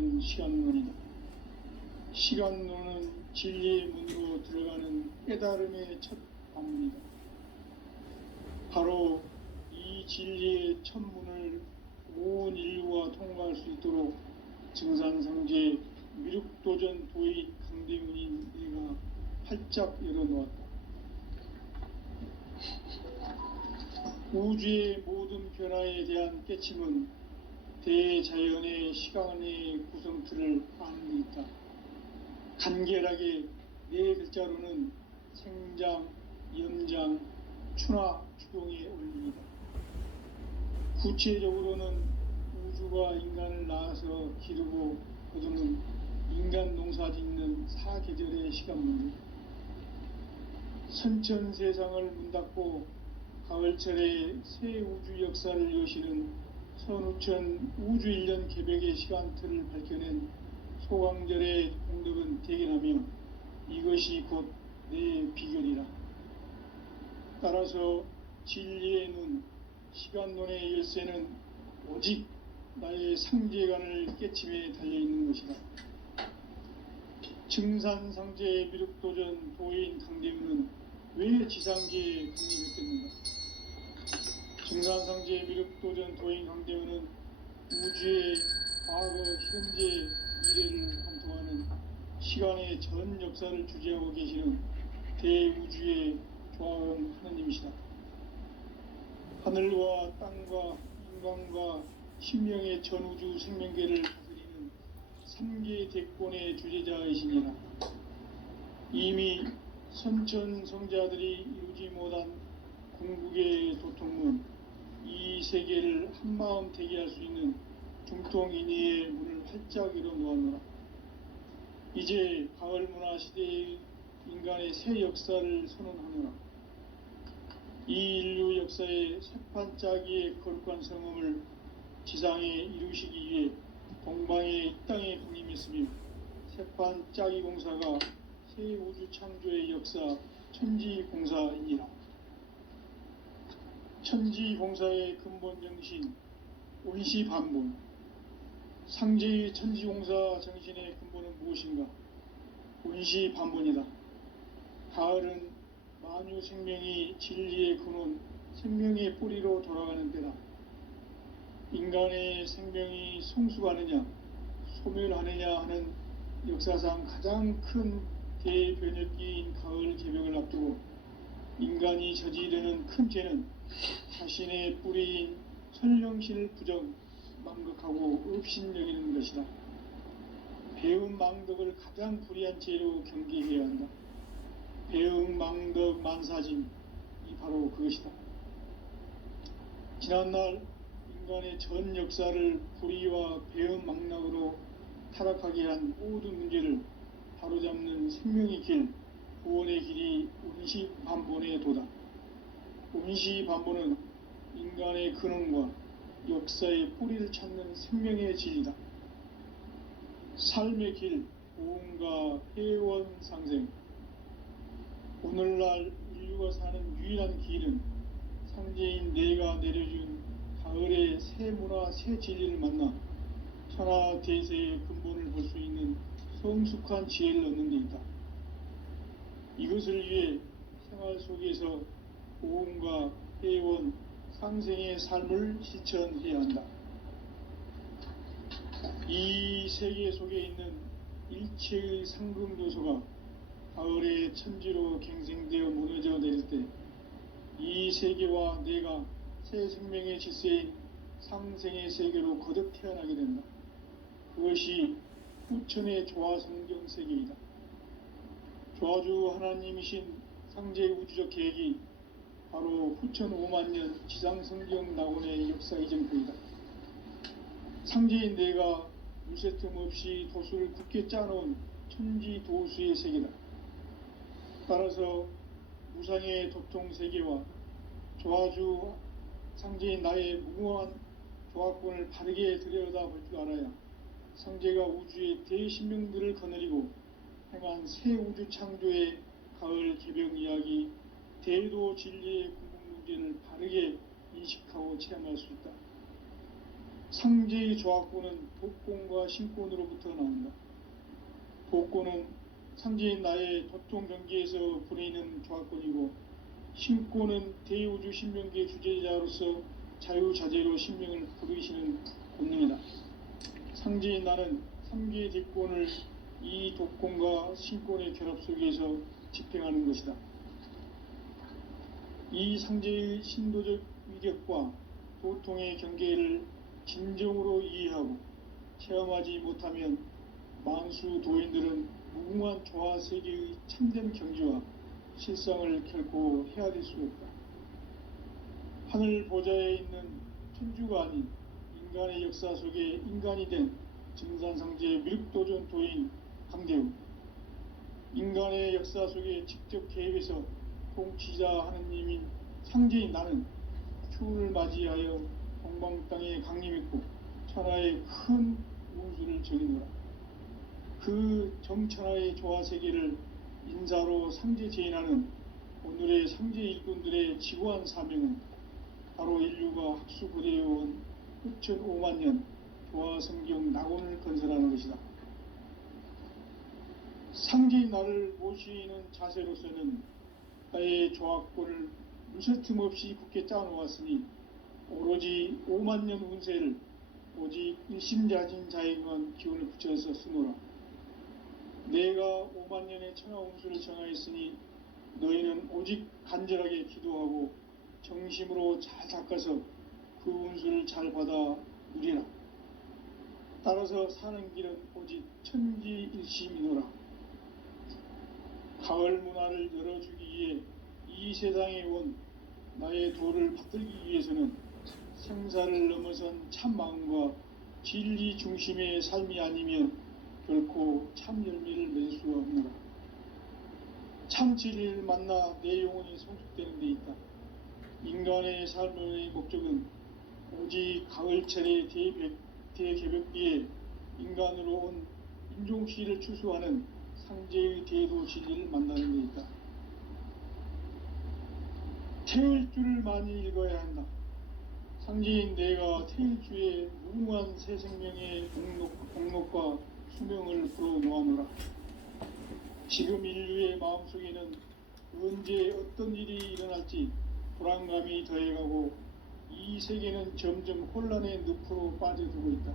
시간론이다. 시간론은 진리의 문으로 들어가는 깨달음의 첫 방문이다. 바로 이 진리의 첫 문을 온 인류가 통과할 수 있도록 증산상제 미륵도전 도인 강대문인 내가 활짝 열어놓았다. 우주의 모든 변화에 대한 깨침은 대자연의 시간의 구성틀을 아는 데 있다. 간결하게 네 글자로는 생장, 연장, 추나 추동의 원리이다. 구체적으로는 우주가 인간을 낳아서 기르고 거두는 인간 농사 짓는 사계절의 시간문제, 선천 세상을 문닫고 가을철에 새 우주 역사를 여시는 선우천 우주 1년 개벽의 시간틀을 밝혀낸 소강절의 공덕은 대견하며 이것이 곧 내 비결이라. 따라서 진리의 눈, 시간론의 열쇠는 오직 나의 상제관을 깨침에 달려있는 것이다. 증산상제 미륵도전 도인 강대문은 왜 지상계에 국립했겠는가? 증산상제 미륵도전 도인 강대문은 우주의 과거, 현재, 미래를 관통하는 시간의 전 역사를 주재하고 계시는 대우주의 조화원 하느님이시다. 하늘과 땅과 인간과 신명의 전우주 생명계를 다스리는 3계 대권의 주재자이시니라. 이미 선천성자들이 이루지 못한 궁극의 도통문, 이 세계를 한마음 대기할 수 있는 중통인의의 문을 활짝 열어놓았노라. 이제 가을 문화 시대의 인간의 새 역사를 선언하노라. 이 인류 역사의 새판짜기의 거룩한 성음을 지상에 이루시기 위해 동방의 이 땅에 강림했으며 새판짜기 공사가 새 우주 창조의 역사 천지공사이니라. 천지공사의 근본 정신 온시반본, 상제의 천지공사 정신의 근본은 무엇인가? 온시반본이다. 가을은 만유 생명이 진리의 근원, 생명의 뿌리로 돌아가는 때다. 인간의 생명이 성숙하느냐, 소멸하느냐 하는 역사상 가장 큰 대변혁기인 가을 개벽을 앞두고 인간이 저지르는 큰 죄는 자신의 뿌리인 설령실 부정, 망극하고 업신여기는 것이다. 배음 망덕을 가장 불의한 죄로 경계해야 한다. 배음 망덕 만사진이 바로 그것이다. 지난날 인간의 전 역사를 불의와 배음 망락으로 타락하게 한 모든 문제를 바로잡는 생명의 길, 구원의 길이 온시반본의 도다. 온시반본은 인간의 근원과 역사의 뿌리를 찾는 생명의 진리다. 삶의 길, 보험과 회원상생. 오늘날 인류가 사는 유일한 길은 상제인 내가 내려준 가을의 새 문화, 새 진리를 만나 천하대세의 근본을 볼 수 있는 성숙한 지혜를 얻는 데 있다. 이것을 위해 생활 속에서 보험과 회원, 상생의 삶을 실천해야 한다. 이 세계 속에 있는 일체의 상금 요소가 가을의 천지로 갱생되어 무너져 내릴 때 이 세계와 내가 새 생명의 질서인 상생의 세계로 거듭 태어나게 된다. 그것이 후천의 조화성경 세계이다. 조화주 하나님이신 상제 우주적 계획이 바로 후천 5만년 지상성경 낙원의 역사 이정표이다. 상제인 내가 물새틈 없이 도수를 굳게 짜놓은 천지도수의 세계다. 따라서 무상의 도통세계와 조화주 상제인 나의 무궁한 조화권을 바르게 들여다볼 줄 알아야 상제가 우주의 대신명들을 거느리고 행한 새 우주 창조의 가을 개벽 이야기, 대도 진리의 궁극 문제를 바르게 인식하고 체험할 수 있다. 상제의 조합권은 복권과 신권으로부터 나온다. 복권은 상제인 나의 도통 경계에서 부리는 조합권이고, 신권은 대우주 신명기의 주제자로서 자유자재로 신명을 부르시는 권능이다. 상제인 나는 3개의 뒷권을 이 독권과 신권의 결합 속에서 집행하는 것이다. 이 상제의 신도적 위력과 도통의 경계를 진정으로 이해하고 체험하지 못하면 만수 도인들은 무궁한 조화 세계의 참된 경지와 실상을 결코 헤아릴 수 없다. 하늘 보좌에 있는 천주가 아닌 인간의 역사 속에 인간이 된 증산상제 밀도전 도인 강대우, 인간의 역사 속에 직접 개입해서 통치자 하느님인 상제인 나는 추운을 맞이하여 동방 땅에 강림했고 천하의 큰 운수를 정의노라. 그 정천하의 조화 세계를 인사로 상제 제인하는 오늘의 상제 일꾼들의 지고한 사명은 바로 인류가 학수고대해온 6,500만 년 조화 성경 낙원을 건설하는 것이다. 상제인 나를 모시는 자세로서는 나의 조합권을 무쇠틈 없이 굳게 짜놓았으니 오로지 5만 년 운세를 오직 일심자진 자에게만 기운을 붙여서 쓰노라. 내가 5만 년의 천하 운수를 정하였으니 너희는 오직 간절하게 기도하고 정심으로 잘 닦아서 그 운수를 잘 받아 누리라. 따라서 사는 길은 오직 천지일심이노라. 가을 문화를 열어주기 위해 이 세상에 온 나의 도를 받들기 위해서는 생사를 넘어선 참 마음과 진리 중심의 삶이 아니면 결코 참 열매를 맺을 수가 없노라. 참 진리를 만나 내 영혼이 성숙되는 데 있다. 인간의 삶의 목적은 오직 가을철의 대개벽기에 인간으로 온 인종시를 추수하는 상제의 대도 진리를 만나는 데 있다. 태일주를 많이 읽어야 한다. 상제인 내가 태일주의 무궁한 새 생명의 공록과 수명을 불어놓아노라. 지금 인류의 마음속에는 언제 어떤 일이 일어날지 불안감이 더해가고 이 세계는 점점 혼란의 늪으로 빠져들고 있다.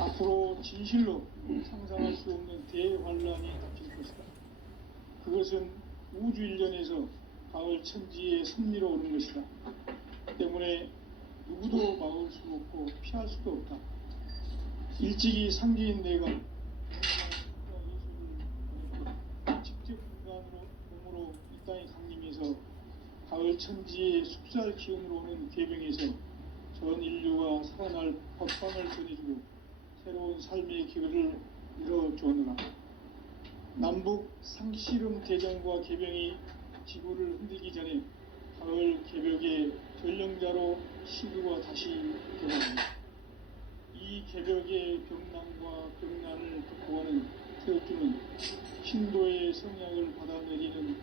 앞으로 진실로 상상할 수 없는 대환란이 닥칠 것이다. 그것은 우주 일련에서 가을 천지의 섭리로 오는 것이다. 때문에 누구도 막을 수 없고 피할 수도 없다. 일찍이 상제인 내가 예수를 직접 인간으로 몸으로 이 땅에 강림해서 가을 천지의 숙살 기운으로 오는 계병에서 전 인류가 살아날 법방을 전해주고 새로운 삶의 기회를 열어주느라. 남북 상씨름 대전과 계병이 지구를 흔들기 전에 가을 개벽의 전령자로 시구가 다시 되어갑니다. 이 개벽의 병난과 병난을 극복하는 태엽주는 신도의 성향을 받아내리는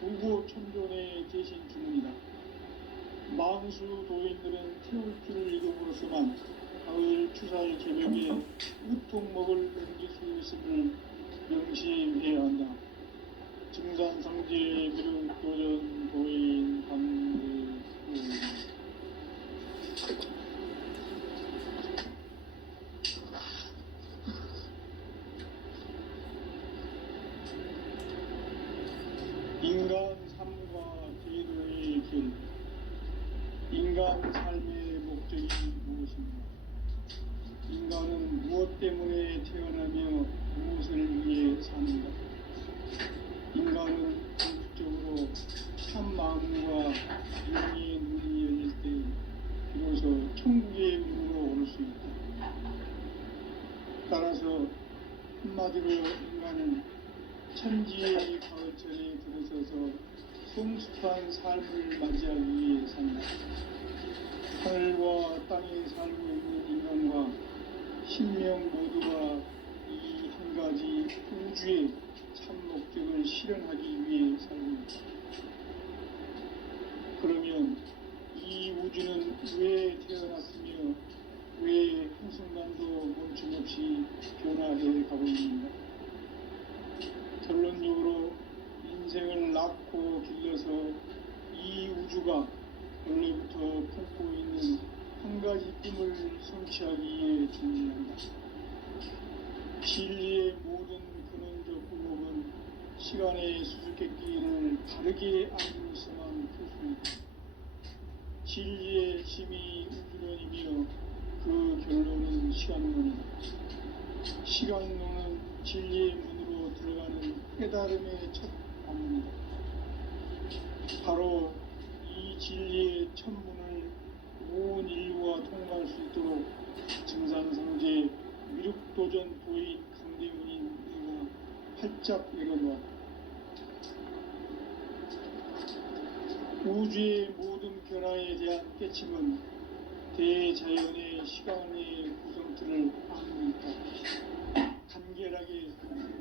부고천존의 대신 주문이다. 만수 도인들은 태엽주를 읽음으로써만 가을 추살 개벽의 으통목을 넘길 수 있음을 명심해야 한다. 증산상제 미륵도전 도인 강대우. 인간 삶과 제도의 길. 인간 삶의 목적이 무엇인가? 인간은 무엇 때문에 태어나며 무엇을 위해 사는가? 인간은 궁극적으로 참 마음과 영의 눈이 열릴 때 비로소 천국의 문으로 오를 수 있다. 따라서 한마디로 인간은 천지의 가을철에 들어서서 성숙한 삶을 맞이하기 위해 산다. 하늘과 땅에 살고 있는 인간과 신명 모두가 이 한 가지 우주의 참 목적을 실현하기 위해 살고 있다. 그러면 이 우주는 왜 태어났으며 왜 한순간도 멈춤 없이 변화해 가고 있는가? 결론적으로 인생을 낳고 길러서 이 우주가 원래부터 품고 있는 한 가지 꿈을 성취하기에 준비한다. 진리의 모든 근원적 의목은 시간의 수수께끼를 바르게 알고서만 풀 수 있다. 진리의 힘이 우주론이며 그 결론은 시간론이다. 시간론은 진리의 문으로 들어가는 깨달음의 첫 관문이다. 바로 이 진리의 첫 문을 온 인류가 통과할 수 있도록 증산상제 미륵도전 도인 강대문인 내가 활짝 열어놓았다. 우주의 모든 변화에 대한 깨침은 대자연의 시간의 구성틀을 안고 있다. 간결하게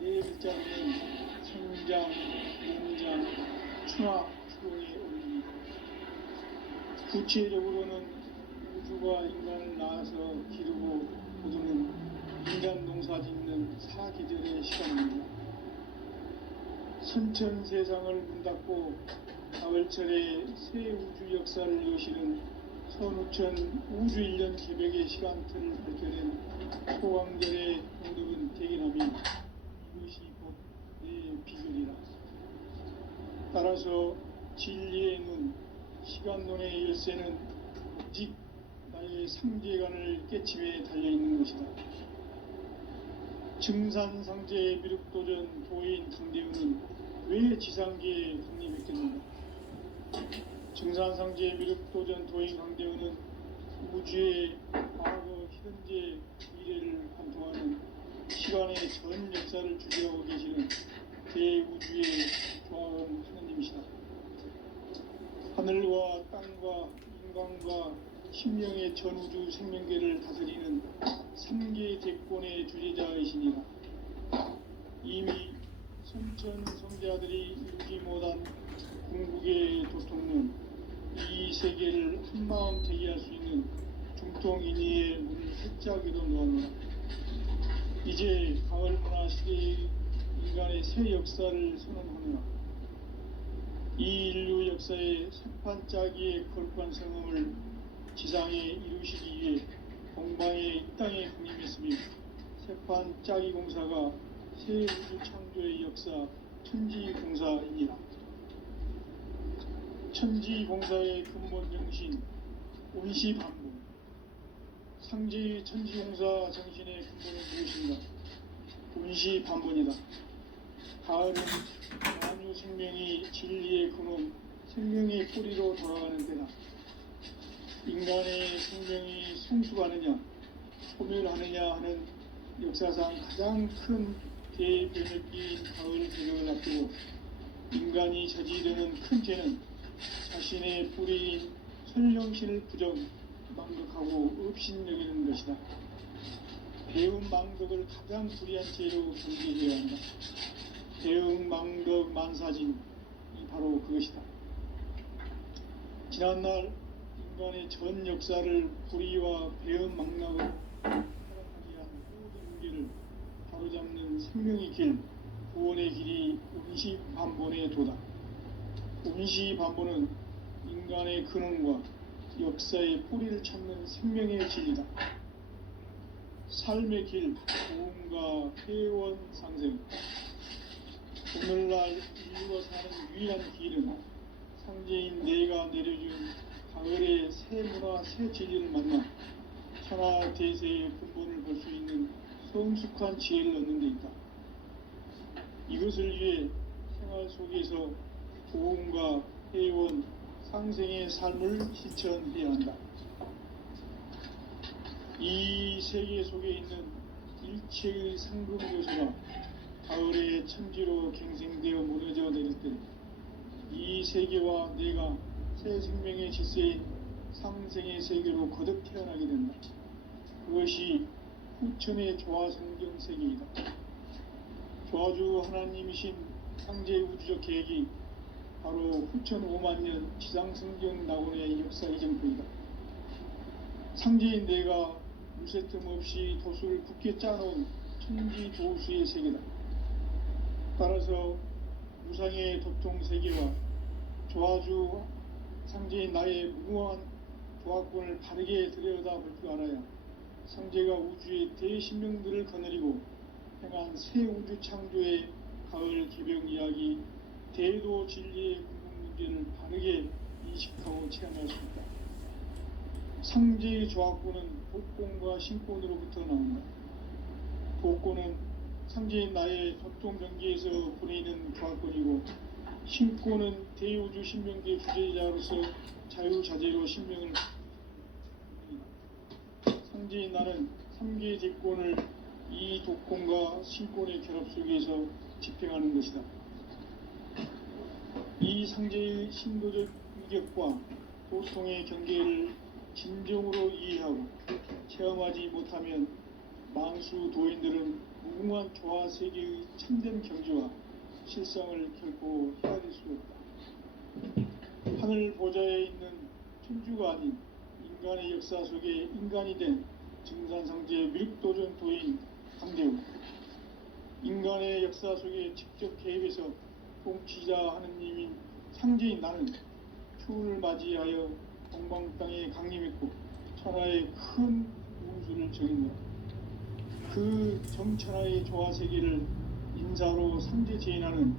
네 글자는 성장, 농장, 충화, 추동의 원리이다. 구체적으로는 우주가 인간을 낳아서 기르고 거두는 인간 농사 짓는 사계절의 시간입니다. 선천 세상을 문 닫고 가을철에 새 우주 역사를 여시는 선우천 우주 1년 개백의 시간틀을 밝혀낸 소강절의 동력은 대견하며 이것이 곧 내 비결이라. 따라서 진리의 눈, 시간론의 열쇠는 오직 나의 상제관을 깨침에 달려있는 것이다. 증산상제의 미륵도전 도인 강대훈은 왜 지상계에 강림했겠는가? 증산상제의 미륵도전 도인 강대훈은 우주의 과거, 현재, 미래를 관통하는 시간의 전 역사를 주재하고 계시는 대우주의 조화원 하느님이시다. 하늘과 땅과 인간과 심령의 전우주 생명계를 다스리는 3계 대권의 주제자이시니라. 이미 선천 성자들이 이루지 못한 궁극의 도통론, 이 세계를 한마음 대기할 수 있는 중통인의의 문을 활짝 열어놓았노라. 이제 가을 문화 시대의 인간의 새 역사를 선언하노라. 이 인류 역사의 새판짜기의 거룩한 성음을 지상에 이루시기 위해 동방의 이 땅에 강림했으며 새판짜기 공사가 새 우주 창조의 역사 천지공사이니라. 천지공사의 근본 정신 운시반복. 상제의 천지공사 정신의 근본은 무엇인가? 운시반복이다. 가을은 만유 생명이 진리의 근원, 생명의 뿌리로 돌아가는 때다. 인간의 생명이 성숙하느냐, 소멸하느냐 하는 역사상 가장 큰 대변혁기인 가을 배경을 앞두고 인간이 저지르는 큰 죄는 자신의 뿌리인 선령신을 부정, 망극하고 업신여기는 것이다. 배움 망덕을 가장 불의한 죄로 경계해야 한다. 배움 망덕 만사진이 바로 그것이다. 지난날 인간의 전 역사를 불의와 배움 망락으로 타락하게 한 모든 문제를 바로잡는 생명의 길, 구원의 길이 운시반본의 도다. 운시반본은 인간의 근원과 역사의 뿌리를 찾는 생명의 진리다. 삶의 길, 고음과 회원 상생. 오늘날 인류가 사는 유일한 길은 상제인 내가 내려준 가을의 새 문화, 새 진리를 만나 천하 대세의 근본을 볼 수 있는 성숙한 지혜를 얻는 데 있다. 이것을 위해 생활 속에서 고음과 회원, 상생의 삶을 실천해야 한다. 이 세계 속에 있는 일체의 상금 요소가 가을의 천지로 갱생되어 무너져 내릴 때 이 세계와 내가 새 생명의 질서인 상생의 세계로 거듭 태어나게 된다. 그것이 후천의 조화성경 세계이다. 조화주 하나님이신 상제 우주적 계획이 바로 후천 5만년 지상성경 낙원의 역사 이정표이다. 상제인 내가 무쇠틈 없이 도수를 굳게 짜놓은 천지 조수의 세계다. 따라서 무상의 도통 세계와 조화주 상제인 나의 무궁한 조합권을 바르게 들여다볼 줄 알아야 상제가 우주의 대신명들을 거느리고 행한 새 우주 창조의 가을 개벽 이야기, 대도 진리의 궁극 문제를 바르게 인식하고 체험할 수 있다. 상제의 조합권은 복권과 신권으로부터 나온다. 복권은 상제인 나의 도통 경계에서 보내는 조합권이고, 신권은 대우주 신명계 주제자로서 자유자재로 신명을 상제인 나는 3개의 대권을 이 독권과 신권의 결합 속에서 집행하는 것이다. 이 상제의 신도적 위격과 도통의 경계를 진정으로 이해하고 체험하지 못하면 만수 도인들은 무궁한 조화 세계의 참된 경지와 실상을 결코 헤아릴 수 없다. 하늘 보좌에 있는 천주가 아닌 인간의 역사 속에 인간이 된 증산상제 미륵도전 도인 강대우, 인간의 역사 속에 직접 개입해서 통치자 하느님인 상제인 나는 추운을 맞이하여 동방 땅에 강림했고 천하의 큰 운수를 정했노라. 그 정천하의 조화세계를 인사로 상제 제인하는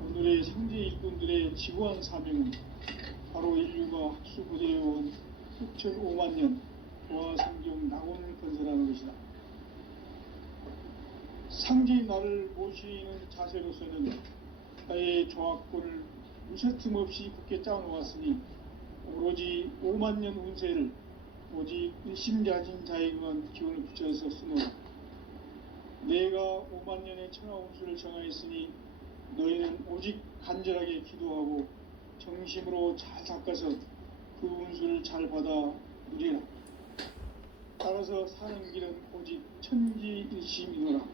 오늘의 상제 일꾼들의 지구한 사명은 바로 인류가 학수고대해온 수천 5만 년 조화성경 낙원을 건설하는 것이다. 상제인 나를 모시는 자세로서는 나의 조합권을 무쇠틈 없이 굳게 짜놓았으니 오로지 5만 년 운세를 오직 일심자진 자에게만 기운을 붙여서 쓰노라. 내가 5만 년의 천하 운수를 정하였으니 너희는 오직 간절하게 기도하고 정심으로 잘 닦아서 그 운수를 잘 받아 누리라. 따라서 사는 길은 오직 천지일심이노라.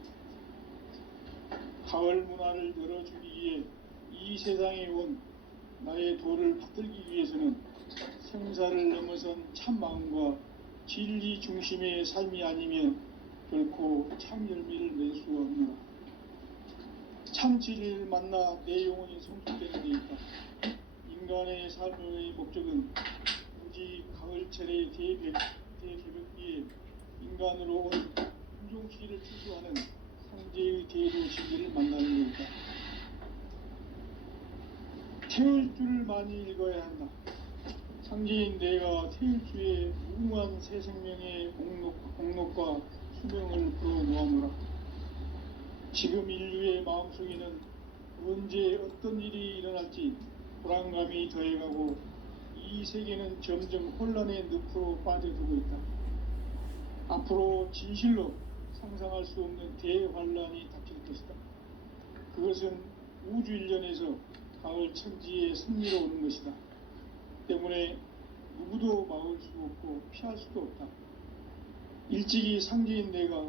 가을 문화를 열어주기 위해 이 세상에 온 나의 도를 받들기 위해서는 생사를 넘어선 참 마음과 진리 중심의 삶이 아니면 결코 참 열매를 낼 수가 없노라. 참 진리를 만나 내 영혼이 성숙되는 데 있다. 인간의 삶의 목적은 오직 가을철의 대개벽기에 인간으로 온 인종시를 추수하는 상제의 대도 진리를 만나는 것이다. 태울 줄을 많이 읽어야 한다. 상제인 내가 태울 주의 무궁한 새 생명의 공록과 수명을 불어놓아노라. 지금 인류의 마음속에는 언제 어떤 일이 일어날지 불안감이 더해가고 이 세계는 점점 혼란의 늪으로 빠져들고 있다. 앞으로 진실로 상상할 수 없는 대환란이 닥칠 것이다. 그것은 우주 일련에서 가을 천지의 승리로 오는 것이다. 때문에 누구도 막을 수 없고 피할 수도 없다. 일찍이 상제인 내가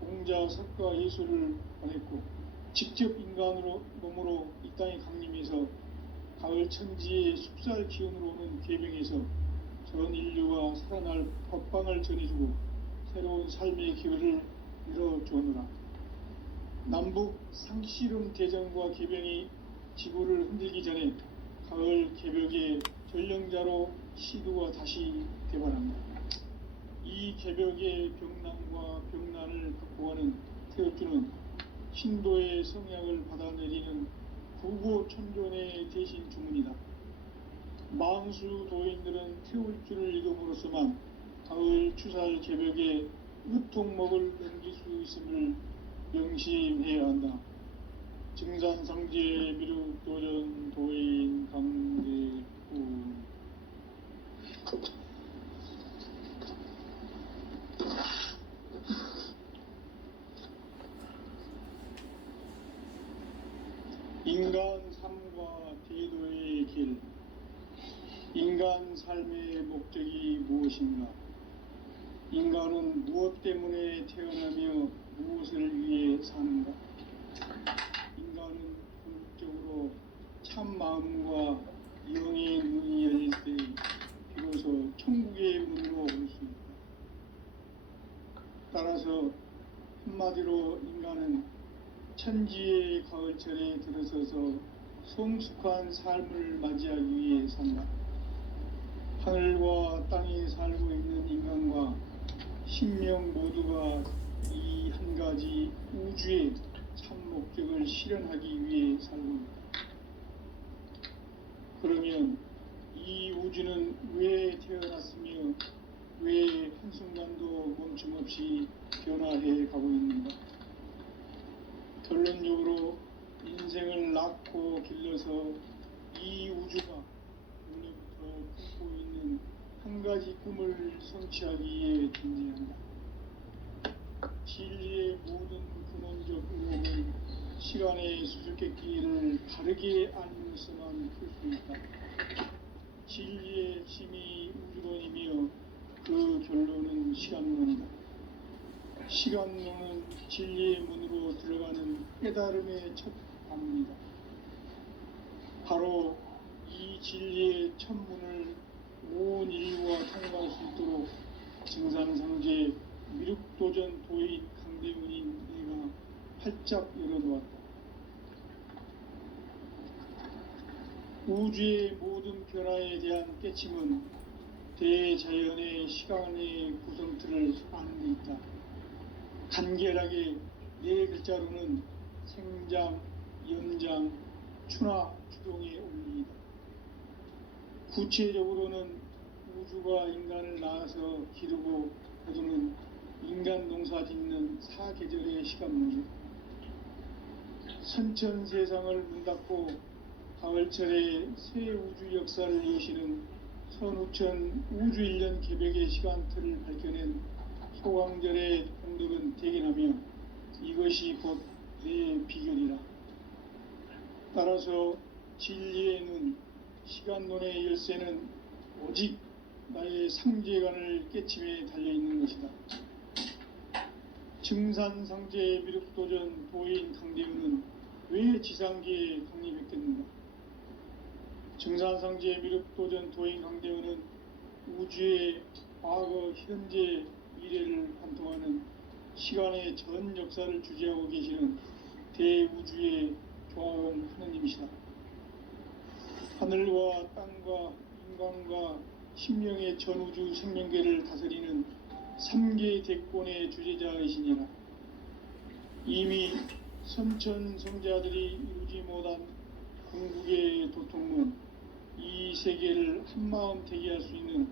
공자, 석가, 예수를 보냈고 직접 인간으로 몸으로 이 땅에 강림해서 가을 천지의 숲살 기운으로 오는 계명에서 전 인류가 살아날 법방을 전해주고 새로운 삶의 기회를 열어주오노라. 남북 상씨름 대전과 개병이 지구를 흔들기 전에 가을 개벽의 전령자로 시두가 다시 대발합니다. 이 개벽의 병난과 병난을 극복하는 태엽주는 신도의 성약을 받아내리는 구고천존의 대신 주문이다. 만수 도인들은 태울주를 읽음으로써만 가을 추살 개벽의 으통목을 넘길 수 있음을 명심해야 한다. 증산상제 미륵도전 도인 강대우. 인간 삶과 대도의 길. 인간 삶의 목적이 무엇인가? 인간은 무엇 때문에 태어나며 무엇을 위해 사는가? 인간은 궁극적으로 참 마음과 영의 문이 열릴 때 비로소 천국의 문으로 올 수 있다. 나는 천지의 가을철에 들어서서 성숙한 삶을 맞이하기 위해 산다. 하늘과 땅에 살고 있는 인간과 신명 모두가 이 한 가지 우주의 참 목적을 실현하기 위해 살고 있다. 그러면 이 우주는 왜 태어났으며 왜 한순간도 멈춤 없이 변화해 가고 있는가? 결론적으로 인생을 낳고 길러서 이 우주가 원래부터 품고 있는 한 가지 꿈을 성취하기 위해 존재한다. 진리의 모든 근원적 의혹은 시간의 수수께끼를 바르게 알면서만 풀 수 있다. 진리의 핵심이 우주론이며 그 결론은 시간론이다. 시간론은 진리의 문으로 들어가는 깨달음의 첫 관문이다. 바로 이 진리의 첫 문을 온 인류가 통과할 수 있도록 증산상제 미륵도전 도인 강대훈인 내가 활짝 열어놓았다. 우주의 모든 변화에 대한 깨침은 대자연의 시간의 구성틀을 아는 데 있다. 간결하게 네 글자로는 생장, 연장, 추나 추동의 원리이다. 구체적으로는 우주가 인간을 낳아서 기르고 거두는 인간 농사 짓는 사계절의 시간문제. 선천 세상을 문 닫고 가을철에 새 우주 역사를 여시는 선우천 우주 1년 개벽의 시간틀을 밝혀낸 소강절의 공덕은 대견하며 이것이 곧 내 비결이라. 따라서 진리의 눈, 시간론의 열쇠는 오직 나의 상제관을 깨침에 달려있는 것이다. 증산상제 미륵도전 도인 강대훈은 왜 지상계에 강림했겠는가? 증산상제 미륵도전 도인 강대훈은 우주의 과거, 현재, 미래를 관통하는 시간의 전 역사를 주재하고 계시는 대우주의 조화원 하느님이시다. 하늘과 땅과 인간과 신명의 전우주 생명계를 다스리는 3계 대권의 주제자이시니라. 이미 선천성자들이 이루지 못한 궁극의 도통문, 이 세계를 한마음 되게 할 수 있는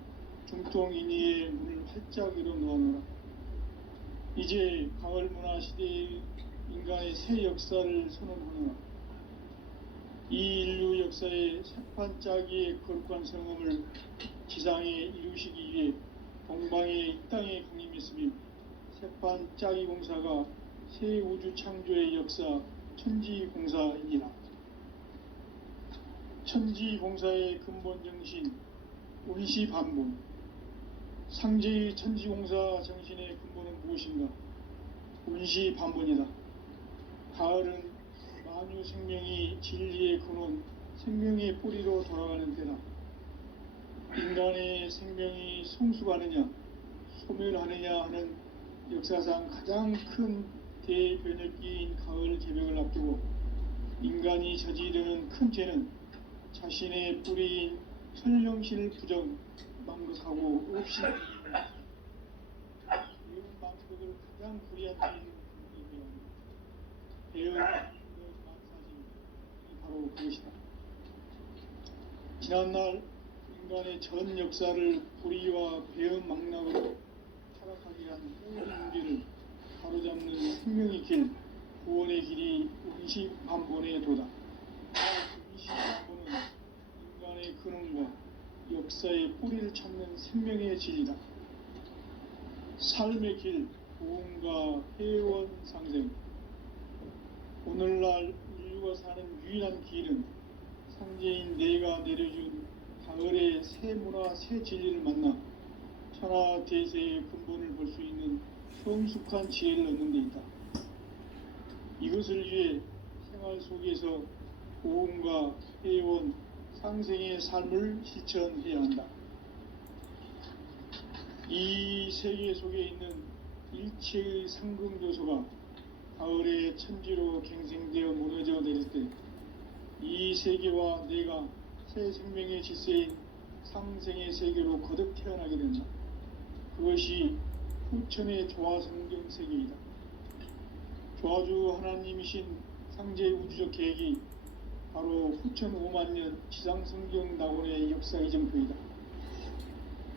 중통인의의 문을 활짝 열어놓아노라. 이제 가을 문화 시대의 인간의 새 역사를 선언하노라. 이 인류 역사의 새판짜기의 거룩한 성음을 지상에 이루시기 위해 동방의 이 땅에 강림했으며 새판짜기 공사가 새 우주 창조의 역사 천지공사이니라. 천지공사의 근본 정신 운시반복. 상제의 천지공사 정신의 근본은 무엇인가? 운시반복이다. 가을은 만유 생명이 진리의 근원, 생명의 뿌리로 돌아가는 때다. 인간의 생명이 성숙하느냐, 소멸하느냐 하는 역사상 가장 큰 대변혁기인 가을 개벽을 앞두고 인간이 저지르는 큰 죄는 자신의 뿌리인 천령신을 부정, 망극하고 없이 배운 망극을 가장 불의한 죄인 배운 만사지 바로 그것이다. 지난날 인간의 전 역사를 불의와 배은 망락으로 타락하게 한 모든 문제를 바로잡는 생명의 길, 구원의 길이 운시반본의 도다. 운시반본은 인간의 근원과 역사의 뿌리를 찾는 생명의 진리다. 삶의 길, 구원과 회원 상생. 오늘날 인류가 사는 유일한 길은 상제인 내가 내려준 가을의 새 문화, 새 진리를 만나 천하 대세의 근본을 볼 수 있는 성숙한 지혜를 얻는 데 있다. 이것을 위해 생활 속에서 고음과 회원, 상생의 삶을 실천해야 한다. 이 세계 속에 있는 일체의 상승 요소가 가을의 천지로 갱생되어 무너져 내릴 때 이 세계와 내가 새 생명의 질서인 상생의 세계로 거듭 태어나게 된다. 그것이 후천의 조화성경 세계이다. 조화주 하나님이신 상제의 우주적 계획이 바로 후천 5만 년 지상성경 낙원의 역사 이정표이다.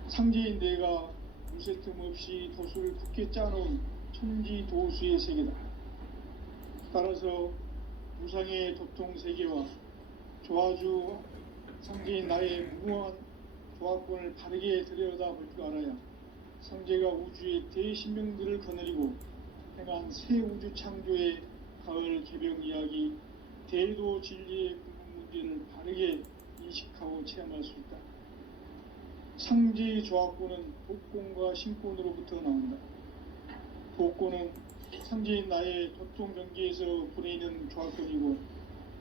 상제인 내가 무쇠틈 없이 도수를 굳게 짜놓은 천지 도수의 세계다. 따라서 무상의 도통 세계와 조화주 상제인 나의 무궁한 조화권을 바르게 들여다볼 줄 알아야 상제가 우주의 대신명들을 거느리고 행한 새 우주 창조의 가을 개벽 이야기, 대도 진리의 궁극 문제를 바르게 인식하고 체험할 수 있다. 상제의 조화권은 복권과 신권으로부터 나온다. 복권은 상제인 나의 도통 경계에서 보내는 조화권이고,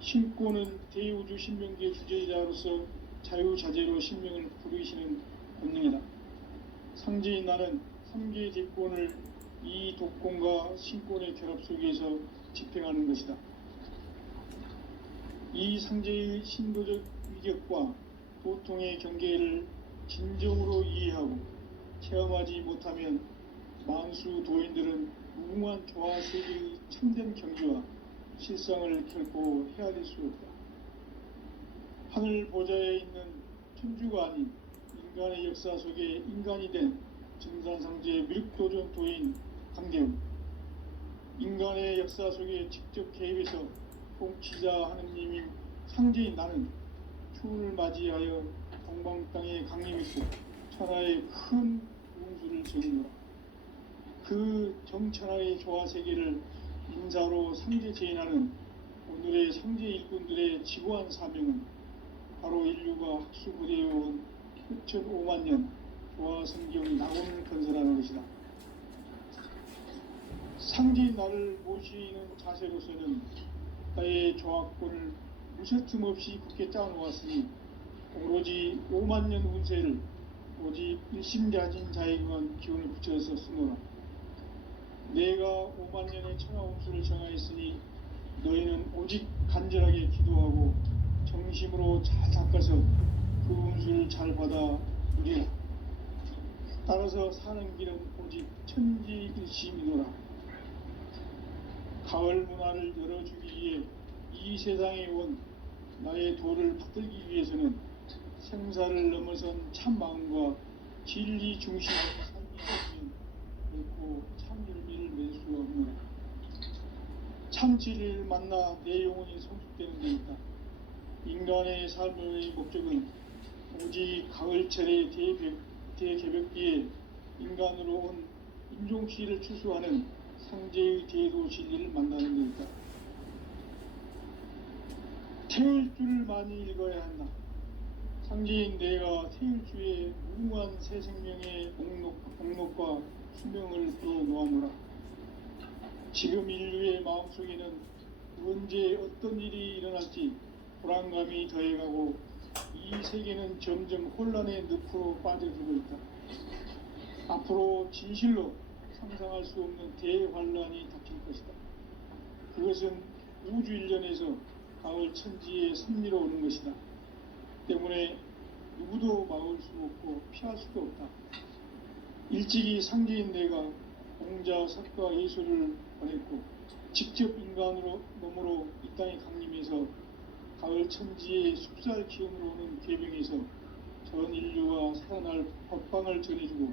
신권은 대우주 신명기의 주제자로서 자유자재로 신명을 부르시는 권능이다. 상제인 나는 3개의 대권을 이 독권과 신권의 결합 속에서 집행하는 것이다. 이 상제의 신도적 위격과 도통의 경계를 진정으로 이해하고 체험하지 못하면 만수 도인들은 무궁한 조화세계의 참된 경지와 실상을 결코 헤아릴 수 없다. 하늘 보좌에 있는 천주가 아닌 인간의 역사 속에 인간이 된 증산상제의 미륵도전 도인 강대훈, 인간의 역사 속에 직접 개입해서 통치자 하느님인 상제인 나는 추운을 맞이하여 동방 땅에 강림했고 천하의 큰 운수를 정노라. 그 정천하의 조화세계를 인사로 상제 제인하는 오늘의 상제 일꾼들의 지고한 사명은 바로 인류가 학수고대해온 6,5만 년 조화성경 낙원을 건설하는 것이다. 상제인 나를 모시는 자세로서는 나의 조화권을 무쇠틈 없이 굳게 짜놓았으니 오로지 5만 년 운세를 오직 일심가진 자에게만 기운을 붙여서 쓰노라. 내가 5만 년의 천하 운수를 정하였으니 너희는 오직 간절하게 기도하고 정심으로 잘 닦아서 그 운수를 잘 받아 누리라. 따라서 사는 길은 오직 천지일심이노라. 가을 문화를 열어주기 위해 이 세상에 온 나의 도를 받들기 위해서는 생사를 넘어선 참 마음과 진리 중심의 삶이 있으면 결코 참 열매를 낼 수 없노라. 참 진리를 만나 내 영혼이 성숙되는 데 있다. 인간의 삶의 목적은 오직 가을철의 대개벽기에 인간으로 온 인종씨를 추수하는 상제의 대도 진리를 만나는 데 있다. 태울 줄을 많이 읽어야 한다. 상제인 내가 태울주의 무궁한 새 생명의 목록과 수명을 풀어놓아노라. 지금 인류의 마음속에는 언제 어떤 일이 일어날지 불안감이 더해가고 이 세계는 점점 혼란의 늪으로 빠져들고 있다. 앞으로 진실로 상상할 수 없는 대환란이 닥칠 것이다. 그것은 우주 일련에서 가을 천지의 섭리로 오는 것이다. 때문에 누구도 막을 수 없고 피할 수도 없다. 일찍이 상제인 내가 공자, 석가, 예수를 보냈고 직접 인간으로 몸으로 이 땅에 강림해서 가을 천지의 숲살 기운으로 오는 계명에서 전 인류가 살아날 법방을 전해주고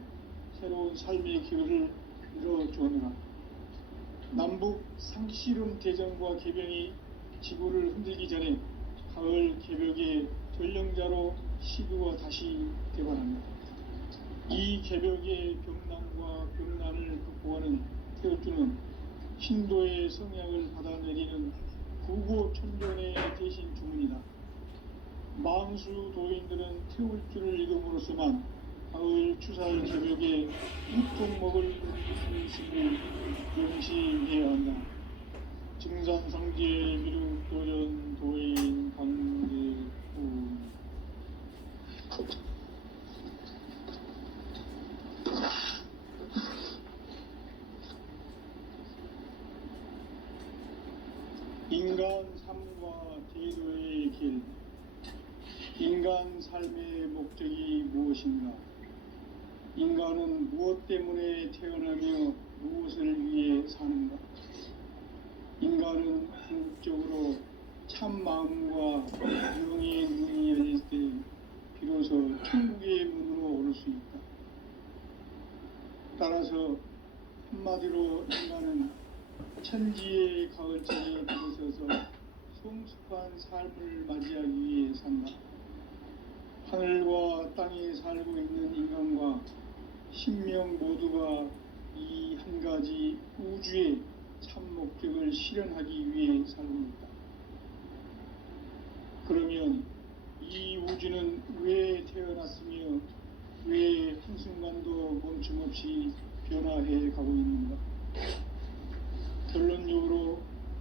새로운 삶의 기회를 이뤄주느라. 남북 상씨름 대전과 개병이 지구를 흔들기 전에 가을 개벽의 전령자로 시교가 다시 되관합니다. 이 개벽의 병난과 병난을 극복하는 태울주는 신도의 성향을 받아내리는 구고천존의 대신 주문이다. 만수 도인들은 태울주를 읽음으로써만 가을 추살 개벽에 육통먹을 수있음을 명시해야 한다. 증산상제 미륵도전 도인 강대훈. 인간 삶과 대도의 길, 인간 삶의 목적이 무엇인가? 인간은 무엇 때문에 태어나며 무엇을 위해 사는가? 인간은 궁극적으로 참 마음과 영의 문이 열릴 때 비로소 천국의 문으로 오를 수 있다. 따라서 한마디로 인간은 천지의 가을철에 들어서서 성숙한 삶을 맞이하기 위해 산다. 하늘과 땅에 살고 있는 인간과 신명 모두가 이 한 가지 우주의 참 목적을 실현하기 위해 살고 있다. 그러면 이 우주는 왜 태어났으며 왜 한순간도 멈춤없이 변화해 가고 있는가? 결론적으로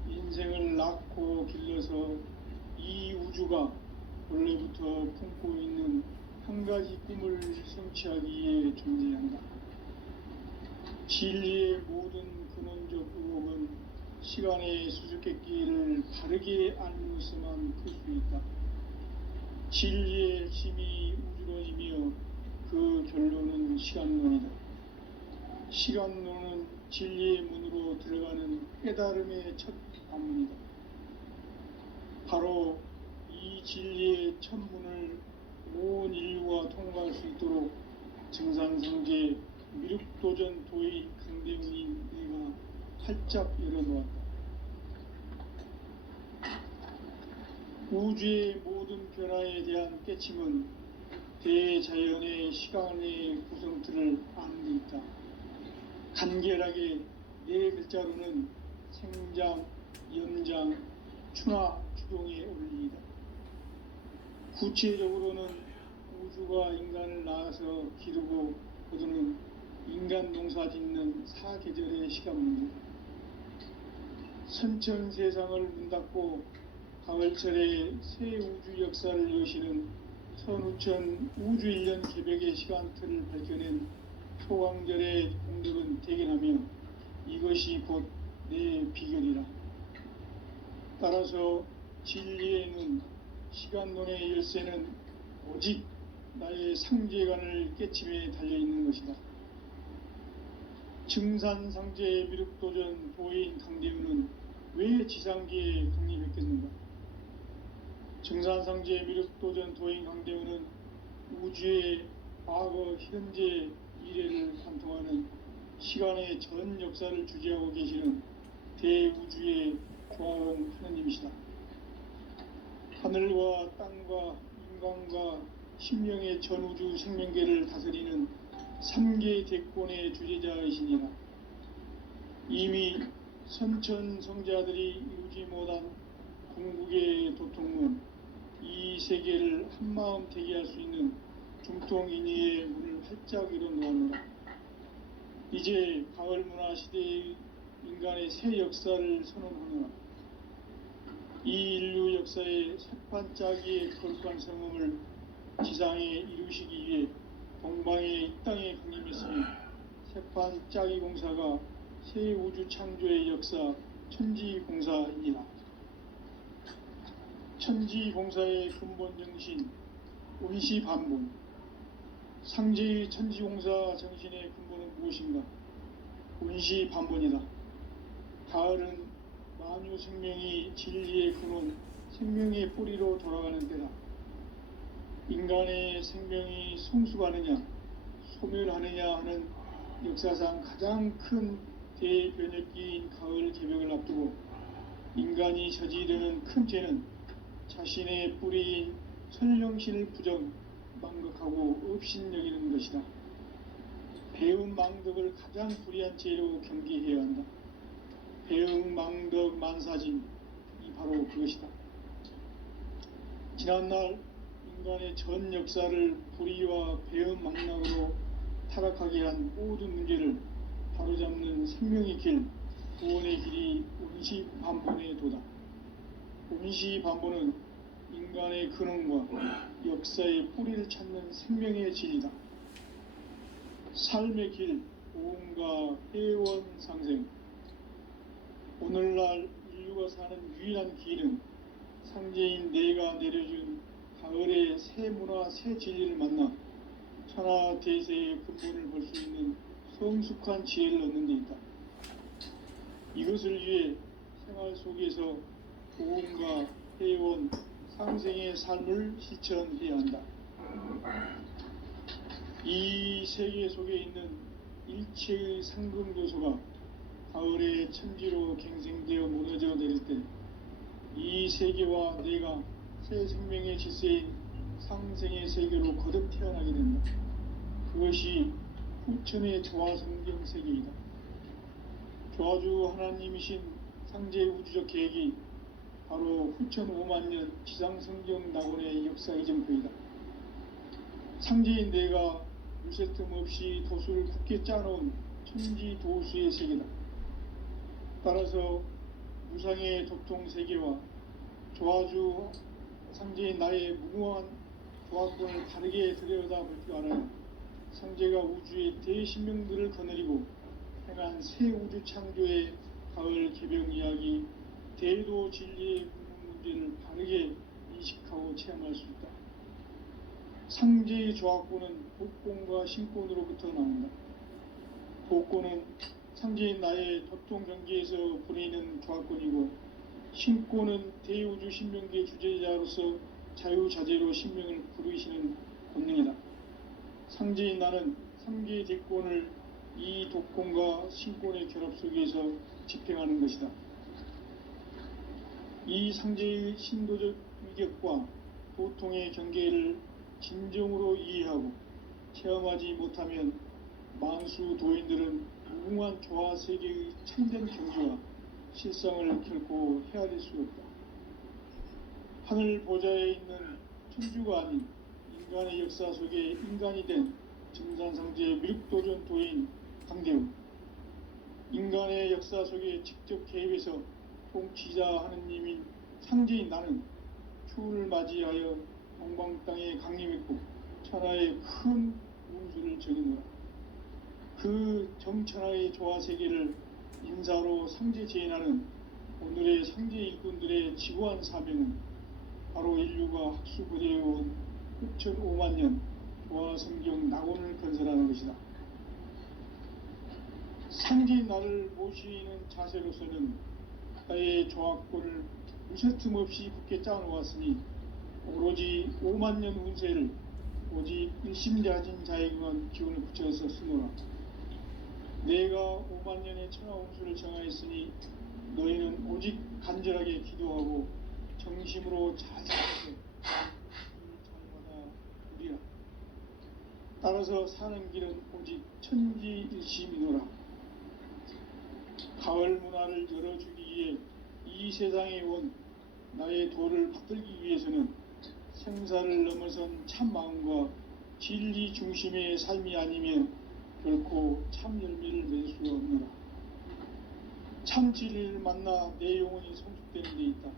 인생을 낳고 길러서 이 우주가 원래부터 품고 있는 한 가지 꿈을 성취하기 위해 존재한다. 진리의 모든 근원적 의혹은 시간의 수수께끼를 바르게 알므로서만 풀 수 있다. 진리의 핵심이 우주론이며 그 결론은 시간론이다. 시간론은 진리의 문으로 들어가는 깨달음의 첫 관문이다. 바로 이 진리의 첫 문을 온 인류가 통과할 수 있도록 증산성제 미륵도전 도의 강대문인 내가 활짝 열어놓았다. 우주의 모든 변화에 대한 깨침은 대자연의 시간의 구성틀을 아는 데 있다. 간결하게 네 글자로는 생장, 연장, 추나 추동의 원리이다. 구체적으로는 우주가 인간을 낳아서 기르고 거두는 인간 농사 짓는 사계절의 시간 문제다. 선천 세상을 문 닫고 가을철에 새 우주 역사를 여시는 선우천 우주 1년 개벽의 시간틀을 밝혀낸 소강절의 공덕은 대견하며 이것이 곧 내 비결이라. 따라서 진리의 눈, 시간론의 열쇠는 오직 나의 상제관을 깨침에 달려있는 것이다. 증산상제 미륵도전 도인 강대우는 왜 지상계에 강림했겠는가? 증산상제 미륵도전 도인 강대우는 우주의 과거, 현재, 미래를 관통하는 시간의 전 역사를 주재하고 계시는 대우주의 조화원 하느님이시다. 하늘과 땅과 인간과 신명의 전우주 생명계를 다스리는 3계 대권의 주재자이시니라. 이미 선천성자들이 이루지 못한 궁극의 도통문, 이 세계를 한마음 되게 할 수 있는 중통인의의 문을 활짝 열어놓았노라. 이제 가을 문화 시대의 인간의 새 역사를 선언하노라. 이 인류 역사의 새판짜기의 거룩한 성음을 지상에 이루시기 위해 동방의 이 땅에 강림했으며 새판짜기 공사가 새 우주 창조의 역사 천지공사이니라. 천지공사의 근본 정신 원시반본, 상제의 천지공사 정신의 근본은 무엇인가? 원시반본이다. 가을은 만유 생명이 진리의 근원, 생명의 뿌리로 돌아가는 때다. 인간의 생명이 성숙하느냐, 소멸하느냐 하는 역사상 가장 큰 대변혁기인 가을 개벽을 앞두고 인간이 저지르는 큰 죄는 자신의 뿌리인 선령신을 부정, 망극하고 업신여기는 것이다. 배운 망덕을 가장 불의한 죄로 경계해야 한다. 배응 망덕 만사진이 바로 그것이다. 지난날 인간의 전 역사를 불의와 배응 망락으로 타락하게 한 모든 문제를 바로잡는 생명의 길, 구원의 길이 원시반본의 도다. 원시반본은 인간의 근원과 역사의 뿌리를 찾는 생명의 진리다. 삶의 길, 보험과 회원상생. 오늘날 인류가 살아가며 사는 유일한 길은 상제인 내가 내려준 가을의 새 문화, 새 진리를 만나 천하 대세의 근본을 볼 수 있는 성숙한 지혜를 얻는 데 있다. 이것을 위해 생활 속에서 고음과 회원, 상생의 삶을 실천해야 한다. 이 세계 속에 있는 일체의 상금도소가 가을의 천지로 갱생되어 무너져 내릴 때 이 세계와 내가 새 생명의 질서인 상생의 세계로 거듭 태어나게 된다. 그것이 후천의 조화성경 세계이다. 조화주 하나님이신 상제의 우주적 계획이 바로 후천 5만년 지상성경 낙원의 역사의 점표이다. 상제인 내가 물새틈 없이 도수를 굳게 짜놓은 천지 도수의 세계다. 따라서 무상의 도통 세계와 조화주 상제인 나의 무궁한 조화권을 다르게 들여다볼 줄 알아야 상제가 우주의 대신명들을 거느리고 행한 새 우주 창조의 가을 개병 이야기, 대도 진리의 궁극 문제를 바르게 인식하고 체험할 수 있다. 상제의 조화권은 복권과 신권으로부터 나온다. 복권은 상제인 나의 도통 경계에서 보내는 조화권이고, 신권은 대우주 신명기의 주제자로서 자유자재로 신명을 부르시는 권능이다. 상제인 나는 3개의 대권을 이 독권과 신권의 결합 속에서 집행하는 것이다. 이 상제의 신도적 위격과 도통의 경계를 진정으로 이해하고 체험하지 못하면 만수 도인들은 무궁한 조화 세계의 참된 경지와 실상을 결코 헤아릴 수 없다. 하늘 보좌에 있는 천주가 아닌 인간의 역사 속에 인간이 된 증산상제의 미륵도전 도인 강대우, 인간의 역사 속에 직접 개입해서 통치자 하느님인 상제인 나는 추운을 맞이하여 동방 땅에 강림했고 천하의 큰 운수를 전이노라. 그 정천하의 조화 세계를 인사로 상제 제인하는 오늘의 상제 일꾼들의 지고한 사명은 바로 인류가 학수부대해온 후천 5만년 조화 성경 낙원을 건설하는 것이다. 상제인 나를 모시는 자세로서는 나의 조화권을 무쇠틈 없이 굳게 짜놓았으니 오로지 5만년 운세를 오직 일심자진 자에게만 기운을 붙여서 쓰노라. 내가 5만년의 천하 운수를 정하였으니 너희는 오직 간절하게 기도하고 정심으로 잘 살아서 잘받아 우리라. 따라서 사는 길은 오직 천지일심이노라. 가을 문화를 열어주기 위해 이 세상에 온 나의 도를 받들기 위해서는 생사를 넘어선 참 마음과 진리 중심의 삶이 아니면 결코 참 열매를 맺을 수 없노라. 참 진리를 만나 내 영혼이 성숙되는 데 있다.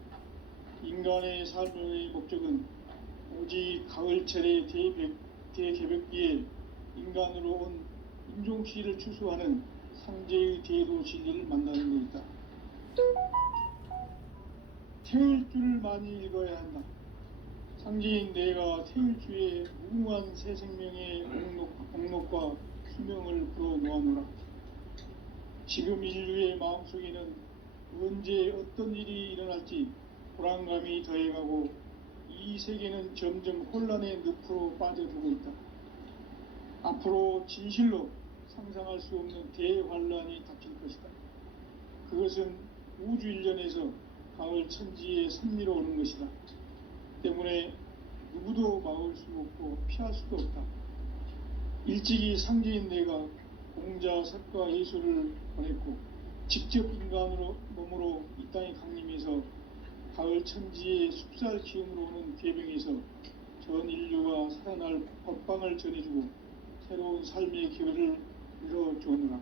인간의 삶의 목적은 오직 가을철의 대개벽기에 인간으로 온 인종시를 추수하는 상제의 대도 진리를 만나는 데 있다. 태일주를 많이 읽어야 한다. 상제인 내가 태일주의 무궁한 새 생명의 공록과 수명을 불어놓아노라. 지금 인류의 마음속에는 언제 어떤 일이 일어날지 불안감이 더해가고 이 세계는 점점 혼란의 늪으로 빠져들고 있다. 앞으로 진실로 상상할 수 없는 대환란이 닥칠 것이다. 그것은 우주 일련에서 가을 천지의 섭리로 오는 것이다. 때문에 누구도 막을 수 없고 피할 수도 없다. 일찍이 상제인 내가 공자, 석가, 예수를 보냈고 직접 인간으로 몸으로 이 땅에 강림해서 가을 천지의 숲살 기운으로 오는 계병에서 전 인류가 살아날 법방을 전해주고 새로운 삶의 기회를 열어주느라.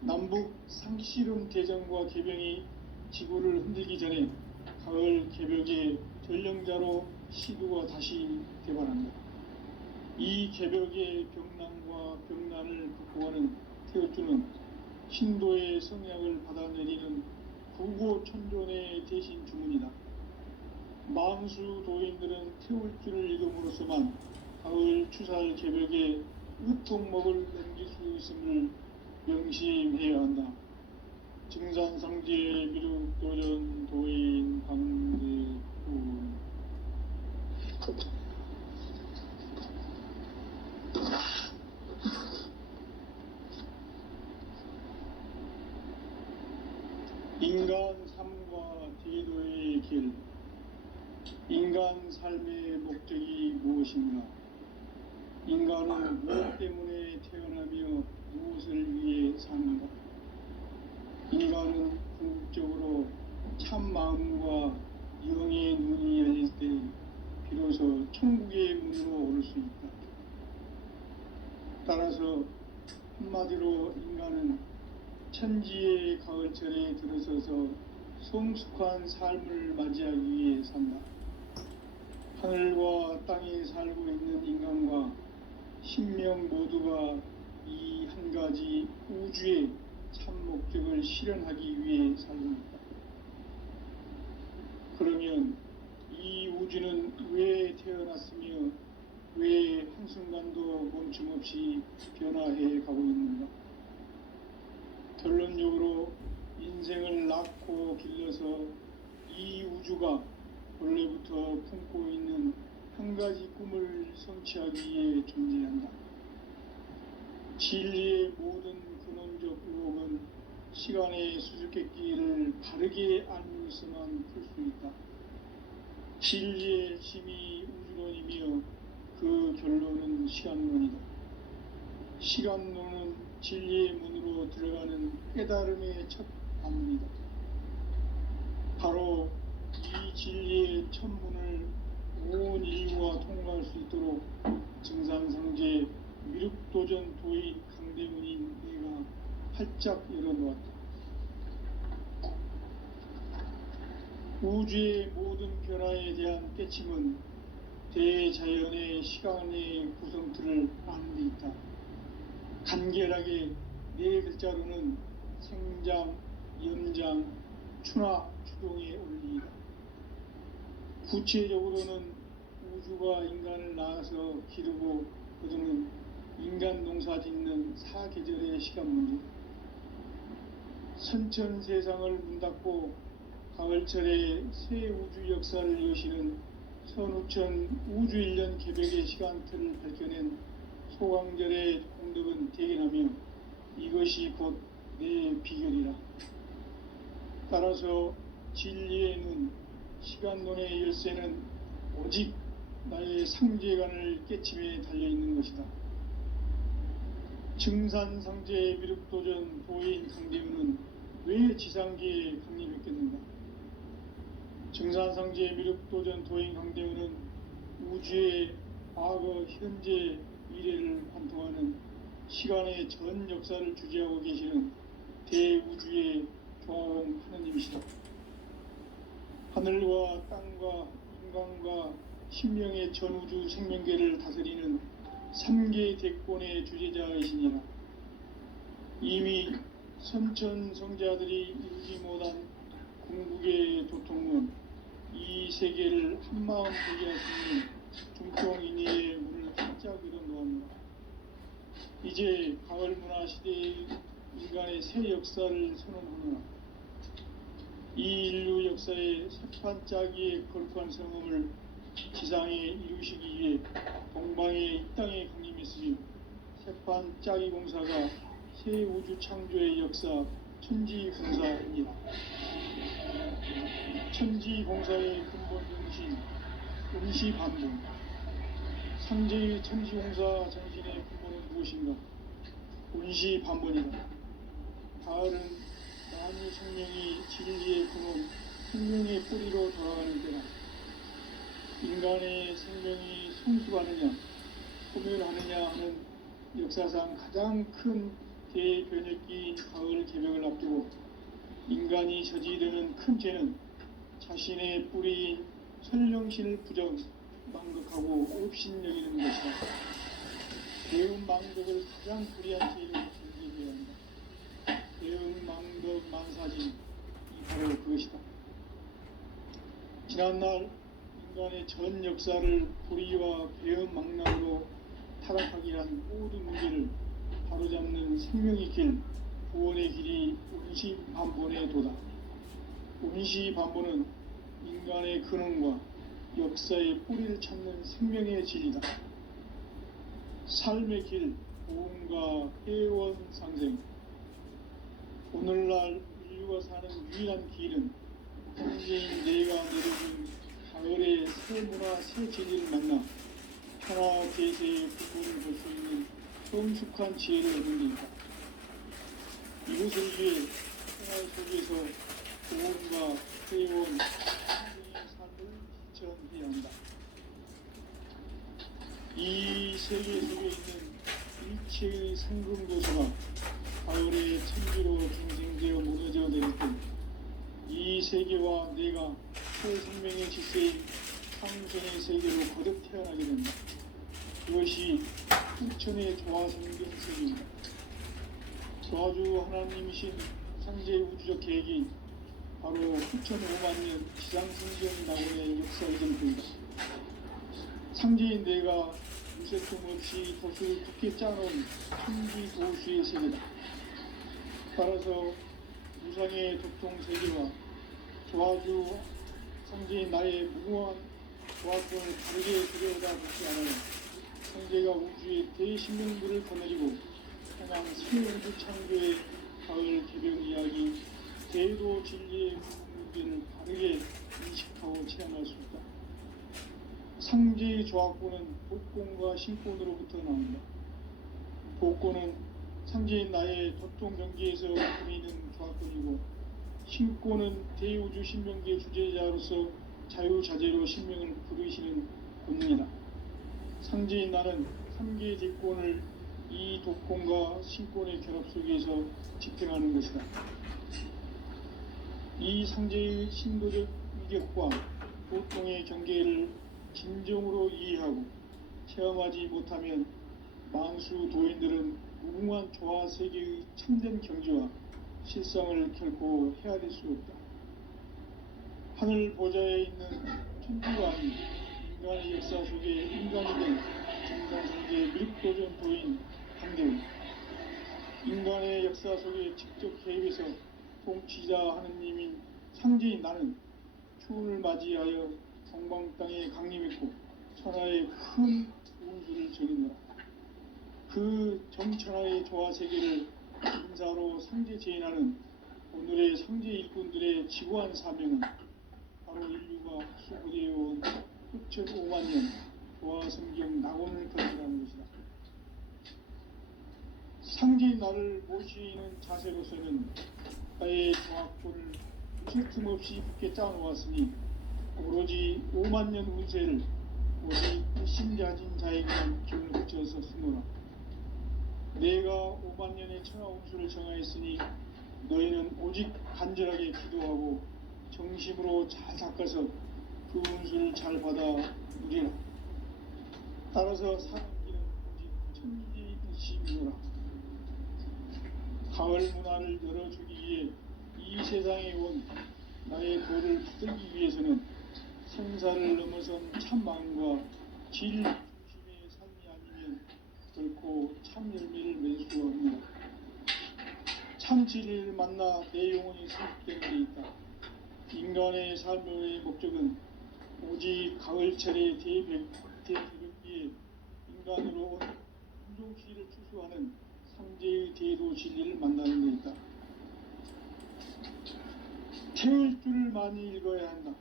남북 상씨름 대전과 계병이 지구를 흔들기 전에 가을 개벽의 전령자로 시도가 다시 개발한다. 이 개벽의 병난과 병난을 극복하는 태우주는 신도의 성약을 받아내리는 부고천존의 대신 주문이다. 만수 도인들은 태울 줄을 읽음으로써만 가을 추살 개벽에 으통먹을 남길 수 있음을 명심해야 한다. 증산상제 미륵도전 도인 강대군. 인간 삶과 제도의 길. 인간 삶의 목적이 무엇인가? 인간은 무엇 때문에 태어나며 무엇을 위해 사는가? 인간은 궁극적으로 참 마음과 영의 눈이 열릴 때 비로소 천국의 문으로 오를 수 있다. 따라서 한마디로 인간은 천지의 가을철에 들어서서 성숙한 삶을 맞이하기 위해 산다. 하늘과 땅에 살고 있는 인간과 신명 모두가 이 한 가지 우주의 참 목적을 실현하기 위해 살고 있다. 그러면 이 우주는 왜 태어났으며 왜 한순간도 멈춤없이 변화해 가고 있는가? 결론적으로 인생을 낳고 길러서 이 우주가 원래부터 품고 있는 한 가지 꿈을 성취하기 위해 존재한다. 진리의 모든 근원적 의혹은 시간의 수수께끼를 바르게 알면서만 풀 수 있다. 진리의 힘이 우주론이며 그 결론은 시간론이다. 시간론은 진리의 문으로 들어가는 깨달음의 첫 관문이다. 바로 이 진리의 첫 문을 온 인류가 통과할 수 있도록 증산상제 미륵도전 도인 강대문인 내가 활짝 열어놓았다. 우주의 모든 변화에 대한 깨침은 대자연의 시간의 구성틀을 아는 데 있다. 간결하게 네 글자로는 생장, 연장, 추나 추동의 원리이다. 구체적으로는 우주가 인간을 낳아서 기르고 거두는 인간 농사 짓는 사계절의 시간 문제. 선천 세상을 문 닫고 가을철에 새 우주 역사를 여시는 선우천 우주 1년 개벽의 시간틀을 밝혀낸 소강절의 공덕은 대견하며 이것이 곧 내 비결이라. 따라서 진리의 눈, 시간론의 열쇠는 오직 나의 상제관을 깨침에 달려있는 것이다. 증산상제 미륵도전 도인 강대문은 왜 지상계에 강림했겠는가? 증산상제 미륵도전 도인 강대문은 우주의 과거, 현재, 미래를 관통하는 시간의 전 역사를 주재하고 계시는 대우주의 조화원 하느님이시다. 하늘과 땅과 인간과 신명의 전우주 생명계를 다스리는 3계 대권의 주재자이시니라. 이미 선천성자들이 이루지 못한 궁극의 도통은 이 세계를 한마음 되게 할 수 있는 중통인의의 문을 활짝 열어놓았노라. 이제 가을 문화 시대의 인간의 새 역사를 선언하노라. 이 인류 역사의 새판 짜기의 거룩한 성음을 지상에 이루시기 위해 동방의 이 땅에 강림했으며 새판 짜기 공사가 새 우주 창조의 역사 천지공사입니다. 천지공사의 근본 정신 음시반복. 상제의 천지공사 정신의 근본은 무엇인가? 운시반본이다. 가을은 만유 생명이 진리의 근원, 생명의 뿌리로 돌아가는 때다. 인간의 생명이 성숙하느냐, 소멸하느냐 하는 역사상 가장 큰 대변혁기인 가을 개벽을 앞두고 인간이 저지르는 큰 죄는 자신의 뿌리인 설령신을 부정, 망극하고 업신여기는 것이다. 대응 망덕을 가장 불의한 죄로 정죄해야 한다. 대응 망덕 만사진, 이 바로 그것이다. 지난날 인간의 전 역사를 불의와 배은망락으로 타락하게 한 모든 문제를 바로잡는 생명의 길, 구원의 길이 운시반본의 도다. 운시반본은 인간의 근원과 역사의 뿌리를 찾는 생명의 진리다. 삶의 길, 보험과 회원 상생. 오늘날 인류가 사는 유일한 길은 현재인 내가 내려준 가을의 새 문화, 새 진리를 만나 천하 대세의 근본을 볼 수 있는 성숙한 지혜를 얻는 데이다. 이것을 위해 생활 속에서 보험과 회원, 상생의 삶을 실천해야 한다. 이 세계 속에 있는 일체의 상금도서가 가을의 천지로 중생되어 무너져 내릴 때 이 세계와 내가 새 생명의 질서인 상생의 세계로 거듭 태어나게 된다. 그것이 후천의 조화성경 세계입니다. 조화주 하나님이신 상제의 우주적 계획이 바로 후천 5만년 지상성경 낙원의 역사이전입니다. 상제인 내가 무쇠품 없이 도수를 굳게 짜놓은 천지 도수의 세계다. 따라서 무상의 도통 세계와 조화주 상제인 나의 무궁한 조화권을 다르게 들여다보지 않아요. 상제가 우주의 대신명들을 거느리고 해당 신우주 창조의 가을 개변 이야기, 대도 진리의 문제를 다르게 인식하고 체험할 수 있다. 상제의 조화권은 복권과 신권으로부터 나온다. 복권은 상제인 나의 도통 경계에서 보이는 조화권이고, 신권은 대우주 신명계의 주제자로서 자유자재로 신명을 부르시는 권능이다. 상제인 나는 3개의 대권을 이 도권과 신권의 결합 속에서 집행하는 것이다. 이 상제의 신도적 위력과 도통의 경계를 진정으로 이해하고 체험하지 못하면 만수 도인들은 무궁한 조화 세계의 참된 경지와 실상을 결코 헤아릴 수 없다. 하늘 보좌에 있는 천주왕이 인간의 역사 속에 인간이 된 정상상제의 밀도전 도인 강대우, 인간의 역사 속에 직접 개입해서 통치자 하느님인 상제인 나는 추운을 맞이하여 동방 땅에 강림했고 천하의 큰 운수를 전했노라. 그 정천하의 조화 세계를 인사로 상제 제인하는 오늘의 상제 일꾼들의 지구한 사명은 바로 인류가 수고되어온 후천 5만년 조화 성경 낙원을 건설하는 것이다. 상제인 나를 모시는 자세로서는 나의 조화권을 무쇠틈 없이 굳게 짜놓았으니 오로지 5만년 운세를 오직 신자진 자에게만 기운을 붙여서 쓰노라. 내가 5만년의 천하 운수를 정하였으니 너희는 오직 간절하게 기도하고 정심으로 잘 닦아서 그 운수를 잘 받아 누리라. 따라서 사는 길은 오직 천지일심이노라. 가을 문화를 열어주기 위해 이 세상에 온 나의 도를 붙들기 위해서는 생사를 넘어선 참마음과 질 중심의 삶이 아니면 결코 참 열매를 맺을 수 없노라. 참 진리를 만나 내 영혼이 승복되는 데 있다. 인간의 삶의 목적은 오직 가을철의 대배벽기에 인간으로 온 운종시를 추수하는 상제의 대도 진리를 만나는 데 있다. 태일주를 많이 읽어야 한다.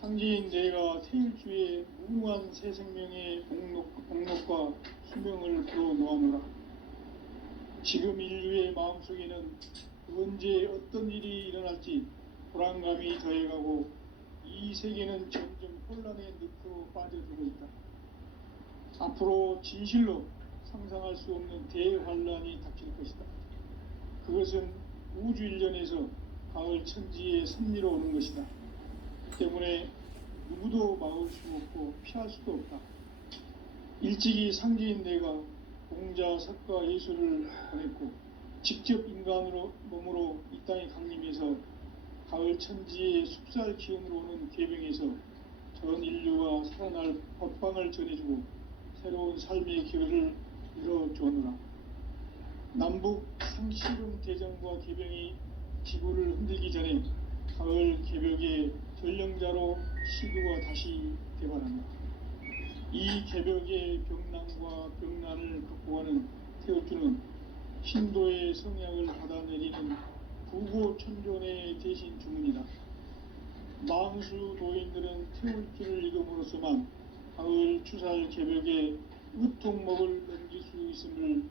상제인 내가 태일주의 무궁한 새 생명의 공록과 수명을 풀어놓아노라. 지금 인류의 마음속에는 언제 어떤 일이 일어날지 불안감이 더해가고 이 세계는 점점 혼란의 늪으로 빠져들고 있다. 앞으로 진실로 상상할 수 없는 대환란이 닥칠 것이다. 그것은 우주 일련에서 가을 천지의 섭리로 오는 것이다. 때문에 누구도 막을 수 없고 피할 수도 없다. 일찍이 상제인 내가 공자, 석가, 예수를 보냈고 직접 인간으로 몸으로 이 땅에 강림해서 가을 천지의 숲살 기운으로 오는 개병에서 전 인류가 살아날 법방을 전해주고 새로운 삶의 기회를 열어주었노라. 남북 상씨름 대전과 개병이 지구를 흔들기 전에 가을 개벽의 전령자로 시도가 다시 개발한다. 이 개벽의 병난과 병난을 극복하는 태우주는 신도의 성약을 받아내리는 부고천존의 대신 주문이다. 망수 도인들은 태울주를 이름으로서만 가을 추살 개벽의 으통목을 넘길 수 있음을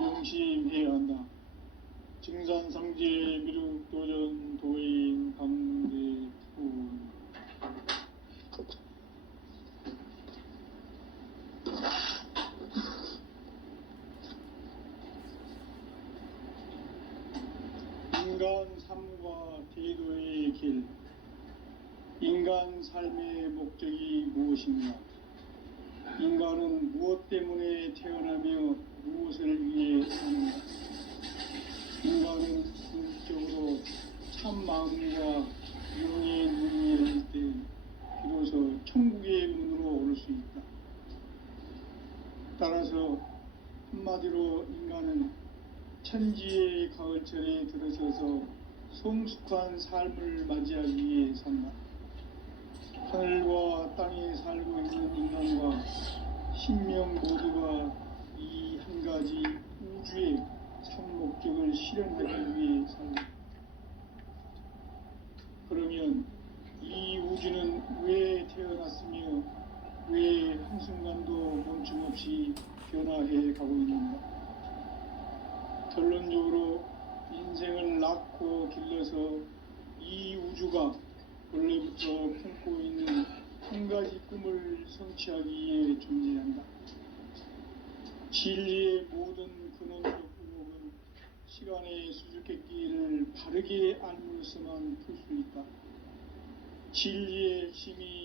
명심해야 한다. 증산상제 미륵도전 도인 강대훈. 인간 삶과 대도의 길. 인간 삶의 목적이 무엇인가? 인간은 무엇 때문에 태어나며 무엇을 위해 사는가? 인간은 궁극적으로 참 마음과 영의 눈이 열릴 때 비로소 천국의 문으로 오를 수 있다. 따라서 한마디로 인간은 천지의 가을철에 들어서서 성숙한 삶을 맞이하기 위해 산다. 하늘과 땅에 살고 있는 인간과 신명 모두가 이 한 가지 우주의 참 목적을 실현하기 위해 산다. 그러면 이 우주는 왜 태어났으며 왜 한순간도 멈춤없이 변화해 가고 있는가? 결론적으로 인생을 낳고 길러서 이 우주가 원래부터 품고 있는 한 가지 꿈을 성취하기 위해 존재한다. 진리의 모든 근원적 의혹은 시간의 수수께끼를 바르게 알므로서만 풀 수 있다. 진리의 핵심이